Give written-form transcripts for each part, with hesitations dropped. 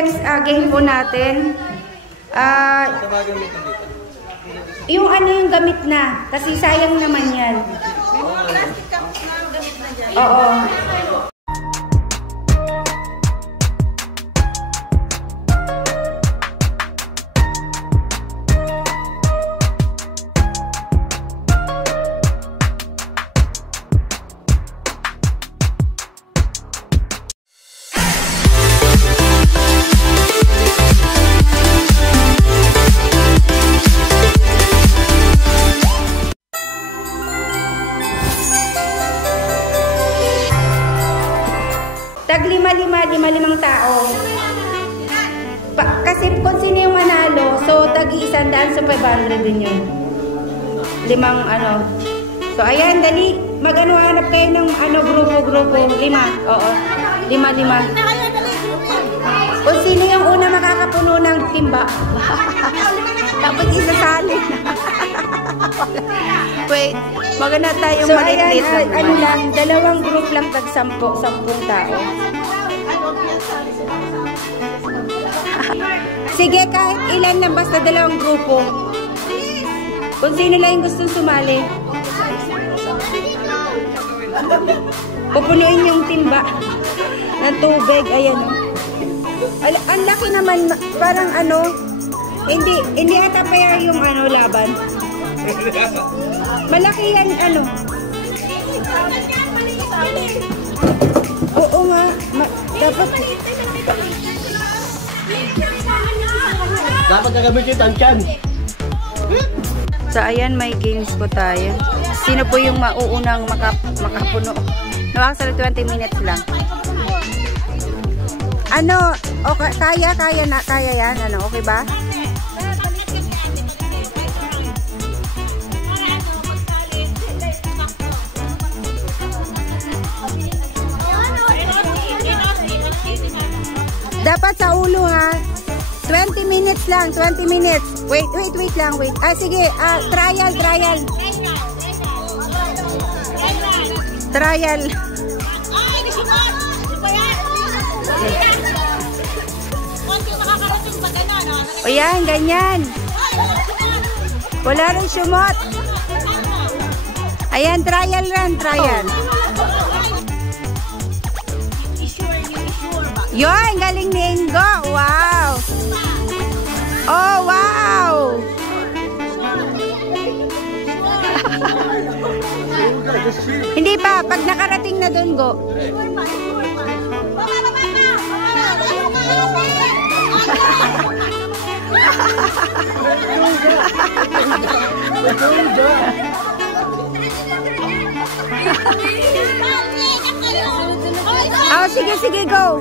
next game po natin. Yung ano yung gamit na. Kasi sayang naman yan. Oo. Tag limang tao. Kasi kung sino yung manalo, so tag 100 so 500 din yun. Limang ano. So ayan, dali. Mag-ano-hanap kayo ng grupo. 5. Oo. 5. Kung sino yung una makakapuno ng timba. Tapos isasali. Wait, maganda tayong so, maliit lang. Ano lang, 2 group lang tag 10 tao. Sige, kahit ilan na basta 2 grupo. Kung sino lang yung gusto sumali. Pupunuin yung timba ng tubig. Ayan o. Ang laki naman, parang ano, hindi ata pa yung laban. Malaki yan, ano. Oo nga, dapat gagamit yung tansyan. So ayan, may games po tayo. Sino po yung mauunang makapuno? Actually 20 minutes lang. Ano, okay, kaya yan, ano, okay ba? Dapat sa ulo ha. 20 minutes lang, 20 minutes. Wait lang, wait. Sige, trial. O yan, ganyan. Wala rin sumot. Ayan, trial. Yun, galing ni Ingo. Wow. Oh, wow. Hindi pa, pag nakarating na doon, go. Oh, sige, go.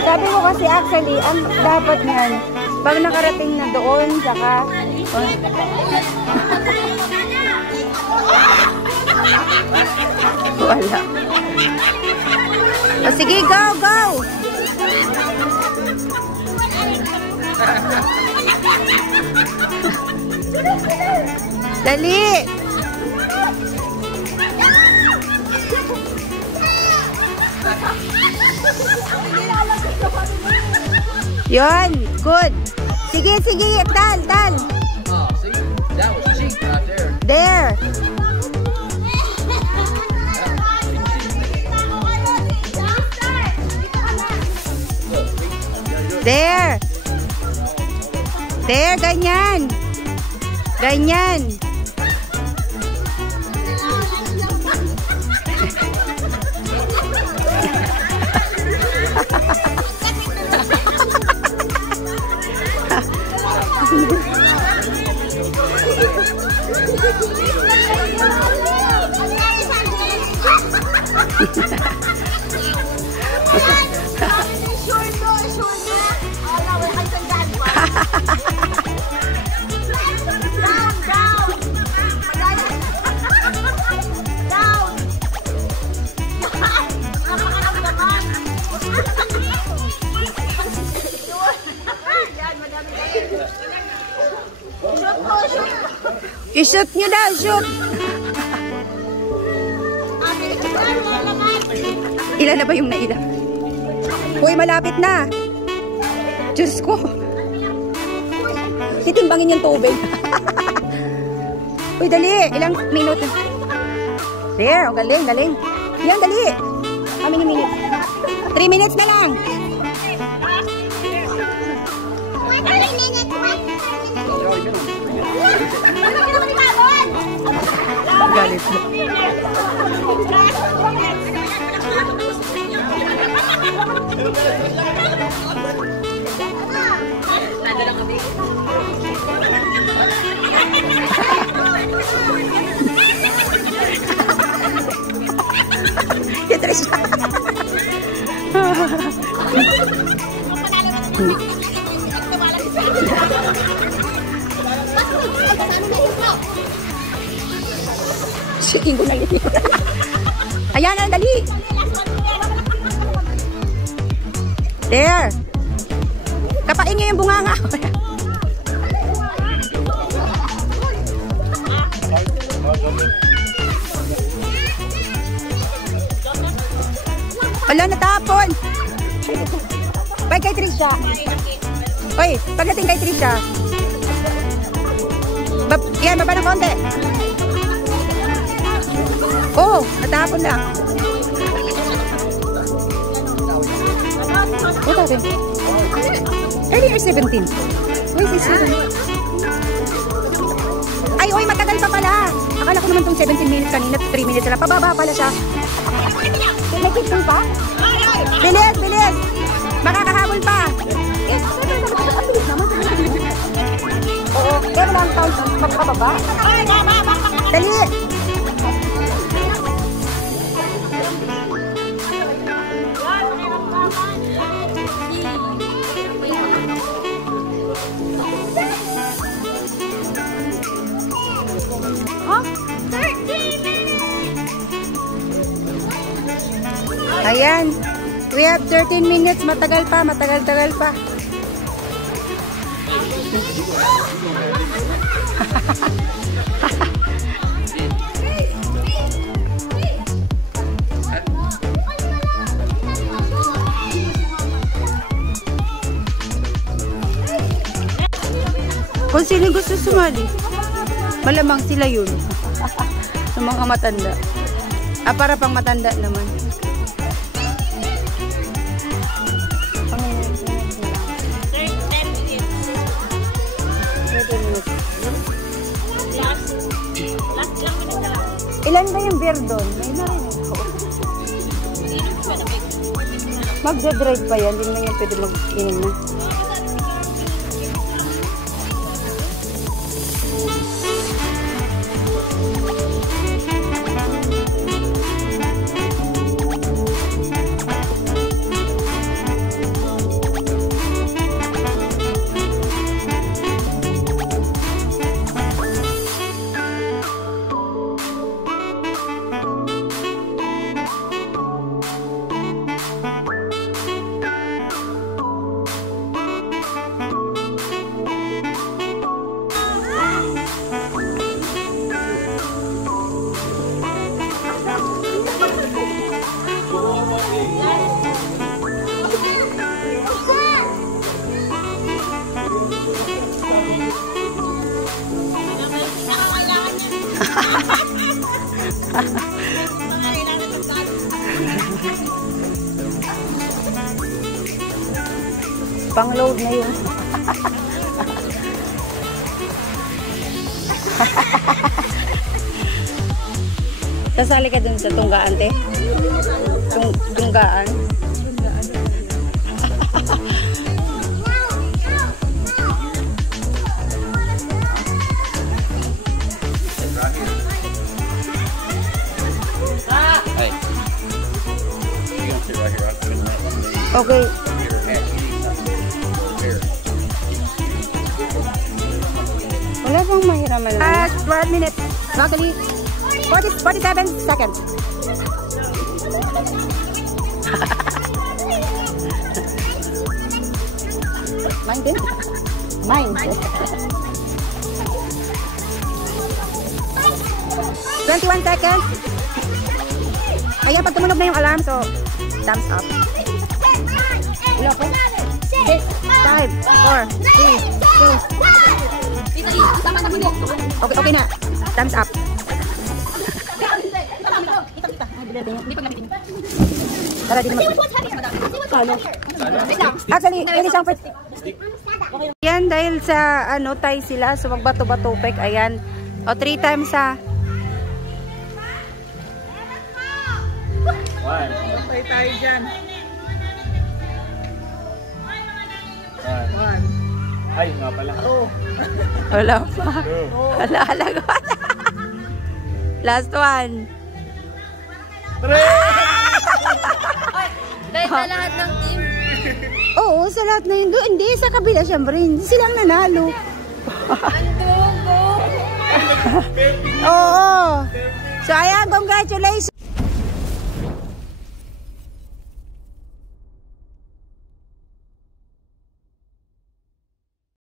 Sabi ko kasi actually, ang dapat niyan, pag nakarating na doon, saka... Wala. O sige, go! Dali! Yon, good. Sige, tal. Oh, see? That was cheap out there. There. There, ganyan. I-shoot nyo daw, shoot! Ilan na ba yung nailan? Uy, malapit na. Diyos ko. Titimbangin yung tubig. Uy, dali. Ilang minuto? There, oh, galing, galing. Yan, dali. How many minutes? 3 minutes na lang. Galit mo. Trisha. Siking ko na yun. Ayan na, dali. There. Kapain niyo yung bunganga. Wala, natapon. Bye kay Trisha. Oy, pagdating kay Trisha. Yan, baba ng konti. Oh, natapon lang. What are they? Earlier 17. Wait, is 17? Ay, oy, matagal pa pala. Akala ko naman itong 17 minutes kanina, 3 minutes lang. Pababa pala siya. May kitchen pa? Bilis, bilis! Makakahabol pa! Oo, kaya lang taon magpababa. Dali! Ayan. We have 13 minutes. Matagal pa. Matagal-tagal pa. Kung sino gusto sumali, malamang sila yun. Sa mga matanda. Para pang matanda naman. Ilan ba yung beer doon? May narinig ko. Magdadrive pa yan. Hindi naman yan pwede mag-inom na. Pang-load na yun. Sasali ka dun sa tunggaan, te? Tunggaan. Hey. You gonna sit right here? I'll spin that one. Okay. Wala bang mahiraman lang? 12 minutes. Actually, 47 seconds. Mine din? Mine. 21 seconds. Ayan, pag tumunog na yung alarm, so Thumbs up. Wala po. 6, 5, 4, 3, 2. Okay na. Thumbs up. Para din naman. Actually, pwede siyang first. Yan, dahil sa ano, tie sila, so magbato-batopek. Ayan. O, 3 times ha. 1. Patay tayo dyan. 1. Ay, nga pala. Wala pa. Wala. Last one. 3! Dahil sa lahat ng team. Oo, sa lahat na yun. Hindi, sa kabila syempre. Hindi silang nanalo. Oo. So, ayan, congratulations.